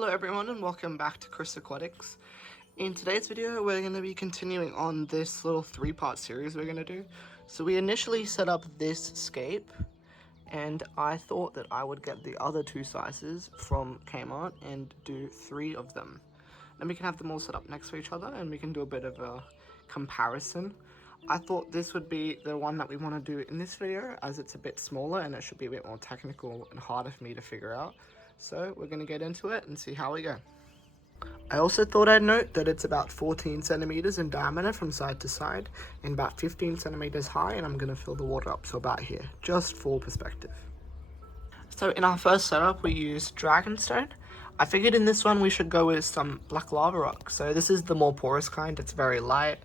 Hello everyone and welcome back to Crypt Aquatics. In today's video we're going to be continuing on this little three-part series we're going to do. So we initially set up this scape and I thought that I would get the other two sizes from Kmart and do 3 of them. Then we can have them all set up next to each other and we can do a bit of a comparison. I thought this would be the one that we want to do in this video as it's a bit smaller and it should be a bit more technical and harder for me to figure out. So we're going to get into it and see how we go. I also thought I'd note that it's about 14 centimeters in diameter from side to side and about 15 centimeters high, and I'm going to fill the water up so about here, just for perspective. So in our first setup we used dragonstone. I figured in this one we should go with some black lava rock. So this is the more porous kind, it's very light.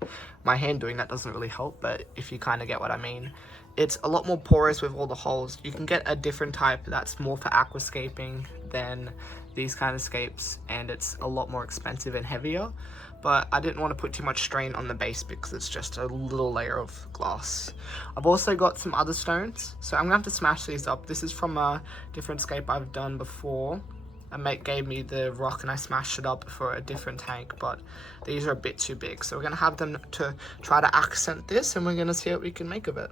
My hand doing that doesn't really help, but if you kind of get what I mean. It's a lot more porous with all the holes. You can get a different type that's more for aquascaping than these kind of scapes, and it's a lot more expensive and heavier. But I didn't want to put too much strain on the base because it's just a little layer of glass. I've also got some other stones, so I'm going to have to smash these up. This is from a different scape I've done before. A mate gave me the rock and I smashed it up for a different tank, but these are a bit too big. So we're going to have them to try to accent this and we're going to see what we can make of it.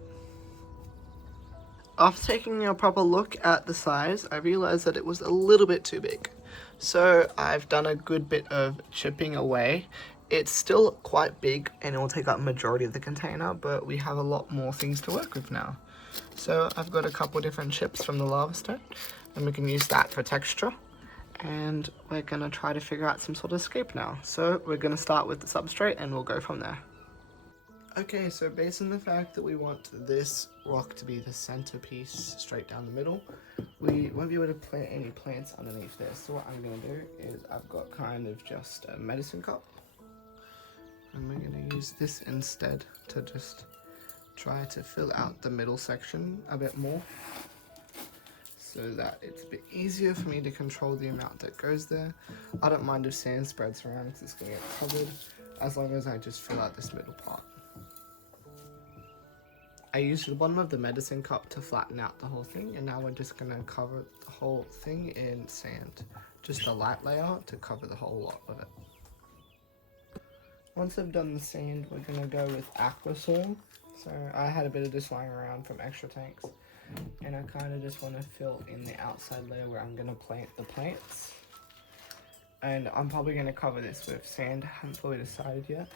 After taking a proper look at the size, I realized that it was a little bit too big. So I've done a good bit of chipping away. It's still quite big and it will take up a majority of the container, but we have a lot more things to work with now. So I've got a couple different chips from the lava stone and we can use that for texture. And we're going to try to figure out some sort of scape now. So we're going to start with the substrate and we'll go from there. Okay, so based on the fact that we want this rock to be the centerpiece straight down the middle, we won't be able to plant any plants underneath there. So what I'm going to do is I've got kind of just a medicine cup. And we're going to use this instead to just try to fill out the middle section a bit more, so that it's a bit easier for me to control the amount that goes there. I don't mind if sand spreads around because it's going to get covered, as long as I just fill out this middle part. I used the bottom of the medicine cup to flatten out the whole thing, and now we're just going to cover the whole thing in sand. Just a light layer to cover the whole lot of it. Once I've done the sand, we're going to go with aqua soil. So I had a bit of this lying around from extra tanks. And I kind of just want to fill in the outside layer where I'm going to plant the plants. And I'm probably going to cover this with sand. I haven't fully decided yet.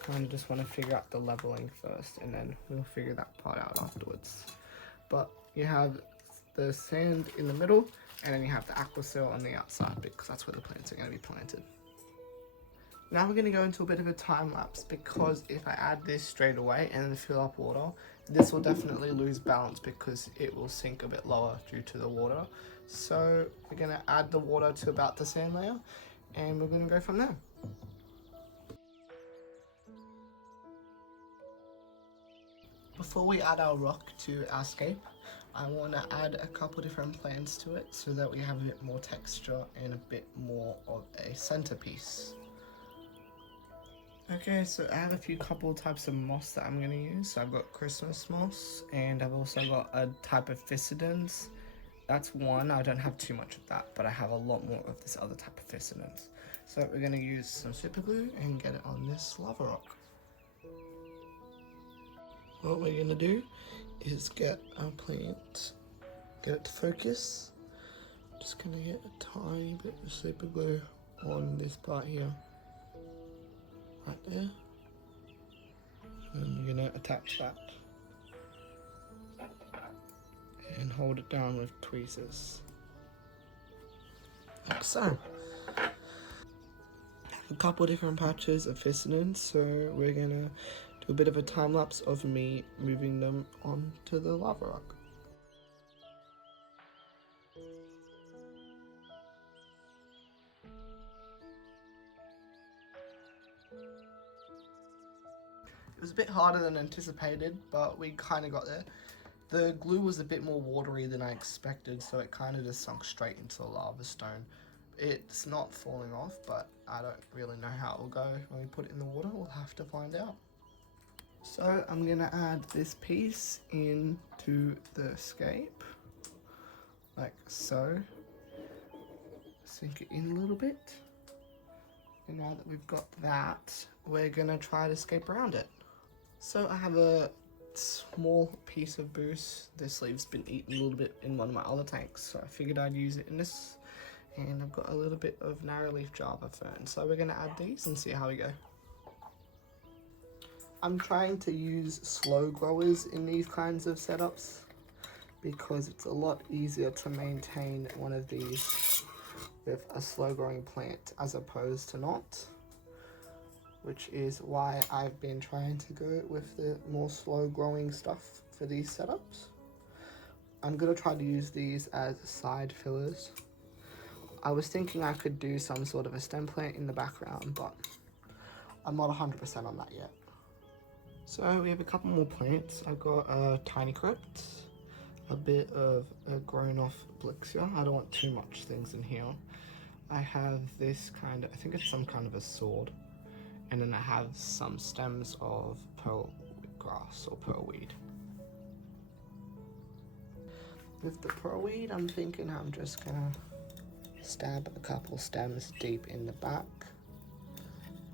Kind of just want to figure out the leveling first and then we'll figure that part out afterwards. But you have the sand in the middle and then you have the aqua soil on the outside because that's where the plants are going to be planted. Now we're going to go into a bit of a time lapse because if I add this straight away and then fill up water, this will definitely lose balance because it will sink a bit lower due to the water. So we're going to add the water to about the sand layer and we're going to go from there. Before we add our rock to our scape, I want to add a couple different plants to it so that we have a bit more texture and a bit more of a centerpiece. Okay, so I have a few couple types of moss that I'm going to use. So I've got Christmas moss and I've also got a type of Fissedens. That's one. I don't have too much of that, but I have a lot more of this other type of Fissedens. So we're going to use some super glue and get it on this lava rock. What we're going to do is get our plant, get it to focus. Just going to get a tiny bit of super glue on this part here. Right there, and you're going to attach that and hold it down with tweezers, like so. A couple different patches of Fissedens, so we're going to do a bit of a time lapse of me moving them onto the lava rock. It was a bit harder than anticipated, but we kind of got there. The glue was a bit more watery than I expected, so it kind of just sunk straight into the lava stone. It's not falling off, but I don't really know how it will go when we put it in the water. We'll have to find out. So I'm going to add this piece into the scape, like so. sink it in a little bit. And now that we've got that, we're gonna try to scape around it. So I have a small piece of boost. This leaf's been eaten a little bit in one of my other tanks, so I figured I'd use it in this. And I've got a little bit of narrow leaf Java fern, so we're gonna add these and see how we go. I'm trying to use slow growers in these kinds of setups because it's a lot easier to maintain one of these with a slow growing plant as opposed to not, which is why I've been trying to go with the more slow growing stuff for these setups. I'm gonna try to use these as side fillers. I was thinking I could do some sort of a stem plant in the background, but I'm not 100% on that yet. So we have a couple more plants. I've got a tiny crypt, a bit of a grown off Blxya. I don't want too much things in here. I have this kind of, I think it's some kind of a sword. And then I have some stems of pearl grass or pearlweed. With the pearlweed, I'm thinking I'm just gonna stab a couple stems deep in the back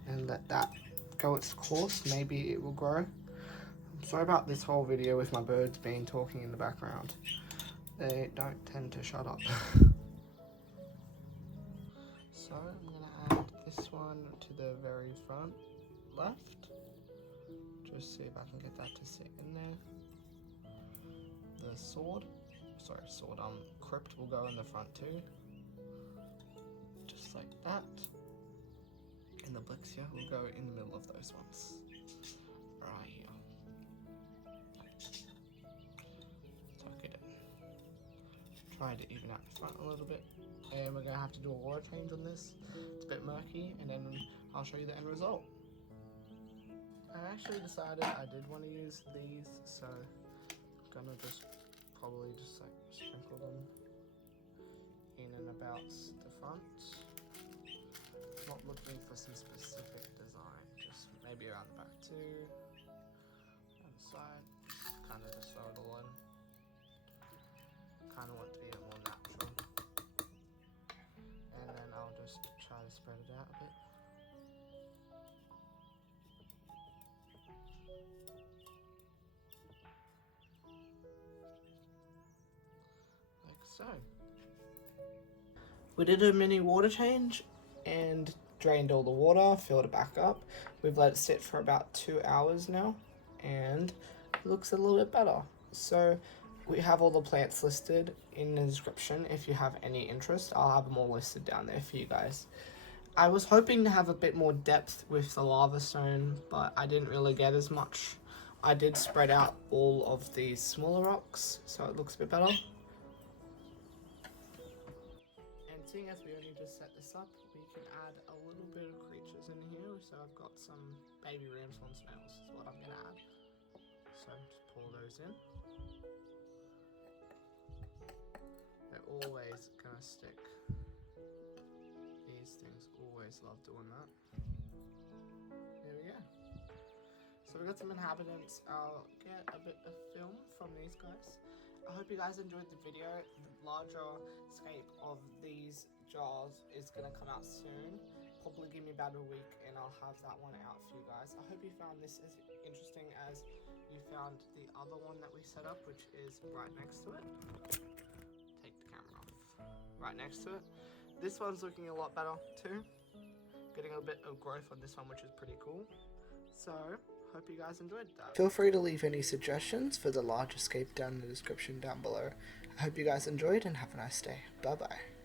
and let that go its course. Maybe it will grow. I'm sorry about this whole video with my birds being talking in the background. They don't tend to shut up. So I'm gonna add this one to the very front left. Just see if I can get that to sit in there. The crypt will go in the front too. Just like that. And the Blxya will go in the middle of those ones. Right here. Tuck it in. Try to even out the front a little bit. And we're going to have to do a water change on this. It's a bit murky, and then I'll show you the end result. I actually decided I did want to use these, so I'm going to probably just like sprinkle them in and about the front. Not looking for some specific design, just maybe around the back too, on the side, kind of just throw it all in. Kind of want to be a more natural, and then I'll just try to spread it out a bit. Like so. We did a mini water change and drained all the water, filled it back up. We've let it sit for about 2 hours now, and it looks a little bit better. So we have all the plants listed in the description. If you have any interest, I'll have them all listed down there for you guys. I was hoping to have a bit more depth with the lava stone, but I didn't really get as much. I did spread out all of these smaller rocks, so it looks a bit better. And seeing as we only just set this up, we can add a little bit of creatures in here. So I've got some baby ramshorn snails is what I'm going to add. So just pour those in. They're always going to stick. These things always love doing that. There we go. So we've got some inhabitants. I'll get a bit of film from these guys. I hope you guys enjoyed the video. The larger scape of these jars is going to come out soon. Probably give me about a week and I'll have that one out for you guys. I hope you found this as interesting as you found the other one that we set up, which is right next to it. Take the camera off. Right next to it. This one's looking a lot better too. Getting a bit of growth on this one, which is pretty cool. So, hope you guys enjoyed that. Feel free to leave any suggestions for the larger scape down in the description down below. I hope you guys enjoyed and have a nice day. Bye bye.